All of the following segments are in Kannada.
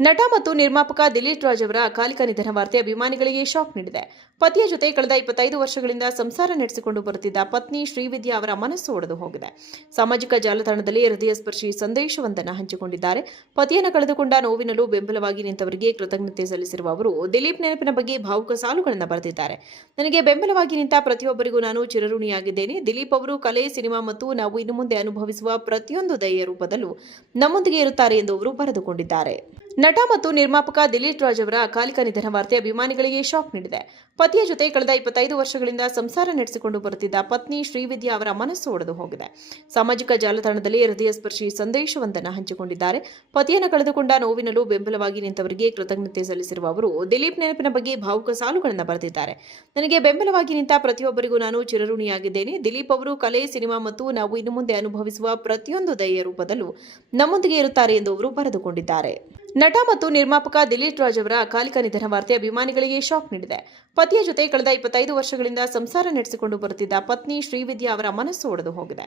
ನಟ ಮತ್ತು ನಿರ್ಮಾಪಕ ದಿಲೀಪ್ ರಾಜ್ ಅವರ ಅಕಾಲಿಕ ನಿಧನ ವಾರ್ತೆ ಅಭಿಮಾನಿಗಳಿಗೆ ಶಾಕ್ ನೀಡಿದೆ. ಪತಿಯ ಜೊತೆ ಕಳೆದ 25 ವರ್ಷಗಳಿಂದ ಸಂಸಾರ ನಡೆಸಿಕೊಂಡು ಬರುತ್ತಿದ್ದ ಪತ್ನಿ ಶ್ರೀವಿದ್ಯಾ ಅವರ ಮನಸ್ಸು ಒಡೆದು ಹೋಗಿದೆ. ಸಾಮಾಜಿಕ ಜಾಲತಾಣದಲ್ಲಿ ಹೃದಯ ಸ್ಪರ್ಶಿ ಸಂದೇಶವೊಂದನ್ನು ಹಂಚಿಕೊಂಡಿದ್ದಾರೆ. ಪತಿಯನ್ನು ಕಳೆದುಕೊಂಡ ನೋವಿನಲ್ಲೂ ಬೆಂಬಲವಾಗಿ ನಿಂತವರಿಗೆ ಕೃತಜ್ಞತೆ ಸಲ್ಲಿಸಿರುವ ಅವರು ದಿಲೀಪ್ ನೆನಪಿನ ಬಗ್ಗೆ ಭಾವುಕ ಸಾಲುಗಳನ್ನು ಬರೆದಿದ್ದಾರೆ. ನನಗೆ ಬೆಂಬಲವಾಗಿ ನಿಂತ ಪ್ರತಿಯೊಬ್ಬರಿಗೂ ನಾನು ಚಿರಋಣಿಯಾಗಿದ್ದೇನೆ. ದಿಲೀಪ್ ಅವರು ಕಲೆ, ಸಿನಿಮಾ ಮತ್ತು ನಾವು ಇನ್ನು ಮುಂದೆ ಅನುಭವಿಸುವ ಪ್ರತಿಯೊಂದು ದಯೆಯ ರೂಪದಲ್ಲೂ ನಮ್ಮೊಂದಿಗೆ ಇರುತ್ತಾರೆ ಎಂದು ಅವರು ಬರೆದುಕೊಂಡಿದ್ದಾರೆ. ನಟ ಮತ್ತು ನಿರ್ಮಾಪಕ ದಿಲೀಪ್ ರಾಜ್ ಅವರ ಅಕಾಲಿಕ ನಿಧನ ವಾರ್ತೆ ಅಭಿಮಾನಿಗಳಿಗೆ ಶಾಕ್ ನೀಡಿದೆ. ಪತಿಯ ಜೊತೆ ಕಳೆದ 25 ವರ್ಷಗಳಿಂದ ಸಂಸಾರ ನಡೆಸಿಕೊಂಡು ಬರುತ್ತಿದ್ದ ಪತ್ನಿ ಶ್ರೀವಿದ್ಯಾ ಅವರ ಮನಸ್ಸು ಒಡೆದು ಹೋಗಿದೆ. ಸಾಮಾಜಿಕ ಜಾಲತಾಣದಲ್ಲಿ ಹೃದಯ ಸ್ಪರ್ಶಿ ಸಂದೇಶವೊಂದನ್ನು ಹಂಚಿಕೊಂಡಿದ್ದಾರೆ. ಪತಿಯನ್ನು ಕಳೆದುಕೊಂಡ ನೋವಿನಲ್ಲೂ ಬೆಂಬಲವಾಗಿ ನಿಂತವರಿಗೆ ಕೃತಜ್ಞತೆ ಸಲ್ಲಿಸಿರುವ ಅವರು ದಿಲೀಪ್ ನೆನಪಿನ ಬಗ್ಗೆ ಭಾವುಕ ಸಾಲುಗಳನ್ನು ಬರೆದಿದ್ದಾರೆ. ನನಗೆ ಬೆಂಬಲವಾಗಿ ನಿಂತ ಪ್ರತಿಯೊಬ್ಬರಿಗೂ ನಾನು ಚಿರಋಣಿಯಾಗಿದ್ದೇನೆ. ದಿಲೀಪ್ ಅವರು ಕಲೆ, ಸಿನಿಮಾ ಮತ್ತು ನಾವು ಇನ್ನು ಮುಂದೆ ಅನುಭವಿಸುವ ಪ್ರತಿಯೊಂದು ದಯೆಯ ರೂಪದಲ್ಲೂ ನಮ್ಮೊಂದಿಗೆ ಇರುತ್ತಾರೆ ಎಂದು ಅವರು ಬರೆದುಕೊಂಡಿದ್ದಾರೆ. ನಟ ಮತ್ತು ನಿರ್ಮಾಪಕ ದಿಲೀಪ್ ರಾಜ್ ಅವರ ಅಕಾಲಿಕ ನಿಧನ ವಾರ್ತೆ ಅಭಿಮಾನಿಗಳಿಗೆ ಶಾಕ್ ನೀಡಿದೆ. ಪತಿಯ ಜೊತೆ ಕಳೆದ 25 ವರ್ಷಗಳಿಂದ ಸಂಸಾರ ನಡೆಸಿಕೊಂಡು ಬರುತ್ತಿದ್ದ ಪತ್ನಿ ಶ್ರೀವಿದ್ಯಾ ಅವರ ಮನಸ್ಸು ಒಡೆದು ಹೋಗಿದೆ.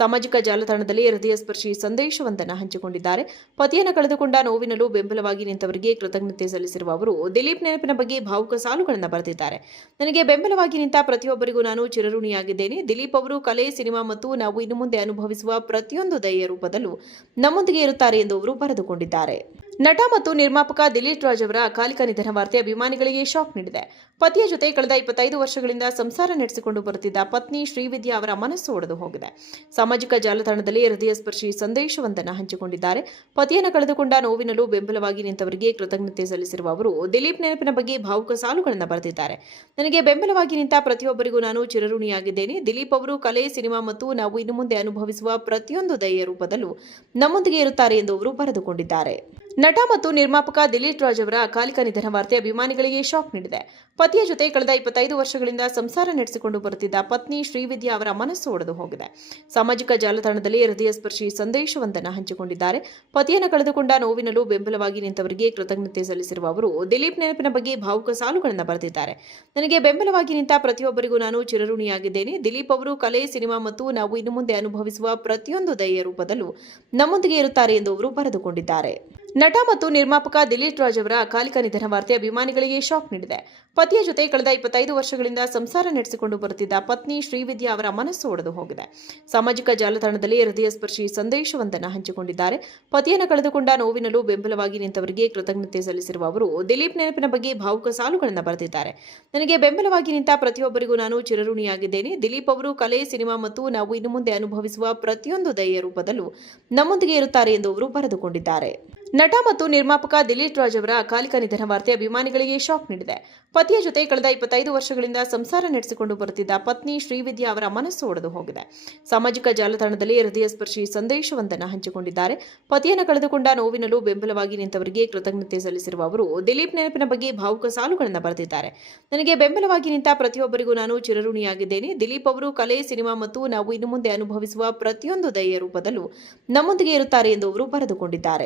ಸಾಮಾಜಿಕ ಜಾಲತಾಣದಲ್ಲಿ ಹೃದಯ ಸ್ಪರ್ಶಿ ಸಂದೇಶವೊಂದನ್ನು ಹಂಚಿಕೊಂಡಿದ್ದಾರೆ. ಪತಿಯನ್ನು ಕಳೆದುಕೊಂಡ ನೋವಿನಲ್ಲೂ ಬೆಂಬಲವಾಗಿ ನಿಂತವರಿಗೆ ಕೃತಜ್ಞತೆ ಸಲ್ಲಿಸಿರುವ ಅವರು ದಿಲೀಪ್ ನೆನಪಿನ ಬಗ್ಗೆ ಭಾವುಕ ಸಾಲುಗಳನ್ನು ಬರೆದಿದ್ದಾರೆ. ನನಗೆ ಬೆಂಬಲವಾಗಿ ನಿಂತ ಪ್ರತಿಯೊಬ್ಬರಿಗೂ ನಾನು ಚಿರಋಣಿಯಾಗಿದ್ದೇನೆ. ದಿಲೀಪ್ ಅವರು ಕಲೆ, ಸಿನಿಮಾ ಮತ್ತು ನಾವು ಇನ್ನು ಮುಂದೆ ಅನುಭವಿಸುವ ಪ್ರತಿಯೊಂದು ದಯೆಯ ರೂಪದಲ್ಲೂ ನಮ್ಮೊಂದಿಗೆ ಇರುತ್ತಾರೆ ಎಂದು ಅವರು ಬರೆದುಕೊಂಡಿದ್ದಾರೆ. ನಟ ಮತ್ತು ನಿರ್ಮಾಪಕ ದಿಲೀಪ್ ರಾಜ್ ಅವರ ಅಕಾಲಿಕ ನಿಧನ ವಾರ್ತೆ ಅಭಿಮಾನಿಗಳಿಗೆ ಶಾಕ್ ನೀಡಿದೆ. ಪತಿಯ ಜೊತೆ ಕಳೆದ 25 ವರ್ಷಗಳಿಂದ ಸಂಸಾರ ನಡೆಸಿಕೊಂಡು ಬರುತ್ತಿದ್ದ ಪತ್ನಿ ಶ್ರೀವಿದ್ಯಾ ಅವರ ಮನಸ್ಸು ಒಡೆದು ಹೋಗಿದೆ. ಸಾಮಾಜಿಕ ಜಾಲತಾಣದಲ್ಲಿ ಹೃದಯ ಸ್ಪರ್ಶಿ ಸಂದೇಶವೊಂದನ್ನು ಹಂಚಿಕೊಂಡಿದ್ದಾರೆ. ಪತಿಯನ್ನು ಕಳೆದುಕೊಂಡ ನೋವಿನಲ್ಲೂ ಬೆಂಬಲವಾಗಿ ನಿಂತವರಿಗೆ ಕೃತಜ್ಞತೆ ಸಲ್ಲಿಸಿರುವ ಅವರು ದಿಲೀಪ್ ನೆನಪಿನ ಬಗ್ಗೆ ಭಾವುಕ ಸಾಲುಗಳನ್ನು ಬರೆದಿದ್ದಾರೆ. ನನಗೆ ಬೆಂಬಲವಾಗಿ ನಿಂತ ಪ್ರತಿಯೊಬ್ಬರಿಗೂ ನಾನು ಚಿರಋಣಿಯಾಗಿದ್ದೇನೆ. ದಿಲೀಪ್ ಅವರು ಕಲೆ, ಸಿನಿಮಾ ಮತ್ತು ನಾವು ಇನ್ನು ಮುಂದೆ ಅನುಭವಿಸುವ ಪ್ರತಿಯೊಂದು ದಯೆಯ ರೂಪದಲ್ಲೂ ನಮ್ಮೊಂದಿಗೆ ಇರುತ್ತಾರೆ ಎಂದು ಅವರು ಬರೆದುಕೊಂಡಿದ್ದಾರೆ. ನಟ ಮತ್ತು ನಿರ್ಮಾಪಕ ದಿಲೀಪ್ ರಾಜ್ ಅವರ ಅಕಾಲಿಕ ನಿಧನ ವಾರ್ತೆ ಅಭಿಮಾನಿಗಳಿಗೆ ಶಾಕ್ ನೀಡಿದೆ. ಪತಿಯ ಜೊತೆ ಕಳೆದ 25 ವರ್ಷಗಳಿಂದ ಸಂಸಾರ ನಡೆಸಿಕೊಂಡು ಬರುತ್ತಿದ್ದ ಪತ್ನಿ ಶ್ರೀವಿದ್ಯಾ ಅವರ ಮನಸ್ಸು ಒಡೆದು ಹೋಗಿದೆ. ಸಾಮಾಜಿಕ ಜಾಲತಾಣದಲ್ಲಿ ಹೃದಯ ಸ್ಪರ್ಶಿ ಸಂದೇಶವೊಂದನ್ನು ಹಂಚಿಕೊಂಡಿದ್ದಾರೆ. ಪತಿಯನ್ನು ಕಳೆದುಕೊಂಡ ನೋವಿನಲ್ಲೂ ಬೆಂಬಲವಾಗಿ ನಿಂತವರಿಗೆ ಕೃತಜ್ಞತೆ ಸಲ್ಲಿಸಿರುವ ಅವರು ದಿಲೀಪ್ ನೆನಪಿನ ಬಗ್ಗೆ ಭಾವುಕ ಸಾಲುಗಳನ್ನು ಬರೆದಿದ್ದಾರೆ. ನನಗೆ ಬೆಂಬಲವಾಗಿ ನಿಂತ ಪ್ರತಿಯೊಬ್ಬರಿಗೂ ನಾನು ಚಿರಋಣಿಯಾಗಿದ್ದೇನೆ. ದಿಲೀಪ್ ಅವರು ಕಲೆ, ಸಿನಿಮಾ ಮತ್ತು ನಾವು ಇನ್ನು ಮುಂದೆ ಅನುಭವಿಸುವ ಪ್ರತಿಯೊಂದು ದಯೆಯ ರೂಪದಲ್ಲೂ ನಮ್ಮೊಂದಿಗೆ ಇರುತ್ತಾರೆ ಎಂದು ಅವರು ಬರೆದುಕೊಂಡಿದ್ದಾರೆ. ನಟ ಮತ್ತು ನಿರ್ಮಾಪಕ ದಿಲೀಪ್ ರಾಜ್ ಅವರ ಅಕಾಲಿಕ ನಿಧನ ವಾರ್ತೆ ಅಭಿಮಾನಿಗಳಿಗೆ ಶಾಕ್ ನೀಡಿದೆ. ಪತಿಯ ಜೊತೆ ಕಳೆದ 25 ವರ್ಷಗಳಿಂದ ಸಂಸಾರ ನಡೆಸಿಕೊಂಡು ಬರುತ್ತಿದ್ದ ಪತ್ನಿ ಶ್ರೀವಿದ್ಯಾ ಅವರ ಮನಸ್ಸು ಒಡೆದು ಹೋಗಿದೆ. ಸಾಮಾಜಿಕ ಜಾಲತಾಣದಲ್ಲಿ ಹೃದಯ ಸ್ಪರ್ಶಿ ಸಂದೇಶವೊಂದನ್ನು ಹಂಚಿಕೊಂಡಿದ್ದಾರೆ. ಪತಿಯನ್ನು ಕಳೆದುಕೊಂಡ ನೋವಿನಲ್ಲೂ ಬೆಂಬಲವಾಗಿ ನಿಂತವರಿಗೆ ಕೃತಜ್ಞತೆ ಸಲ್ಲಿಸಿರುವ ಅವರು ದಿಲೀಪ್ ನೆನಪಿನ ಬಗ್ಗೆ ಭಾವುಕ ಸಾಲುಗಳನ್ನು ಬರೆದಿದ್ದಾರೆ. ನನಗೆ ಬೆಂಬಲವಾಗಿ ನಿಂತ ಪ್ರತಿಯೊಬ್ಬರಿಗೂ ನಾನು ಚಿರಋಣಿಯಾಗಿದ್ದೇನೆ. ದಿಲೀಪ್ ಅವರು ಕಲೆ, ಸಿನಿಮಾ ಮತ್ತು ನಾವು ಇನ್ನು ಮುಂದೆ ಅನುಭವಿಸುವ ಪ್ರತಿಯೊಂದು ದಯೆಯ ರೂಪದಲ್ಲೂ ನಮ್ಮೊಂದಿಗೆ ಇರುತ್ತಾರೆ ಎಂದು ಅವರು ಬರೆದುಕೊಂಡಿದ್ದಾರೆ. ನಟ ಮತ್ತು ನಿರ್ಮಾಪಕ ದಿಲೀಪ್ ರಾಜ್ ಅವರ ಅಕಾಲಿಕ ನಿಧನ ವಾರ್ತೆ ಅಭಿಮಾನಿಗಳಿಗೆ ಶಾಕ್ ನೀಡಿದೆ. ಪತಿಯ ಜೊತೆ ಕಳೆದ 25 ವರ್ಷಗಳಿಂದ ಸಂಸಾರ ನಡೆಸಿಕೊಂಡು ಬರುತ್ತಿದ್ದ ಪತ್ನಿ ಶ್ರೀವಿದ್ಯಾ ಅವರ ಮನಸ್ಸು ಒಡೆದು ಹೋಗಿದೆ. ಸಾಮಾಜಿಕ ಜಾಲತಾಣದಲ್ಲಿ ಹೃದಯ ಸ್ಪರ್ಶಿ ಸಂದೇಶವೊಂದನ್ನು ಹಂಚಿಕೊಂಡಿದ್ದಾರೆ. ಪತಿಯನ್ನು ಕಳೆದುಕೊಂಡ ನೋವಿನಲ್ಲೂ ಬೆಂಬಲವಾಗಿ ನಿಂತವರಿಗೆ ಕೃತಜ್ಞತೆ ಸಲ್ಲಿಸಿರುವ ಅವರು ದಿಲೀಪ್ ನೆನಪಿನ ಬಗ್ಗೆ ಭಾವುಕ ಸಾಲುಗಳನ್ನು ಬರೆದಿದ್ದಾರೆ. ನನಗೆ ಬೆಂಬಲವಾಗಿ ನಿಂತ ಪ್ರತಿಯೊಬ್ಬರಿಗೂ ನಾನು ಚಿರಋಣಿಯಾಗಿದ್ದೇನೆ. ದಿಲೀಪ್ ಅವರು ಕಲೆ, ಸಿನಿಮಾ ಮತ್ತು ನಾವು ಇನ್ನು ಮುಂದೆ ಅನುಭವಿಸುವ ಪ್ರತಿಯೊಂದು ದಯೆಯ ರೂಪದಲ್ಲೂ ನಮ್ಮೊಂದಿಗೆ ಇರುತ್ತಾರೆ ಎಂದು ಅವರು ಬರೆದುಕೊಂಡಿದ್ದಾರೆ.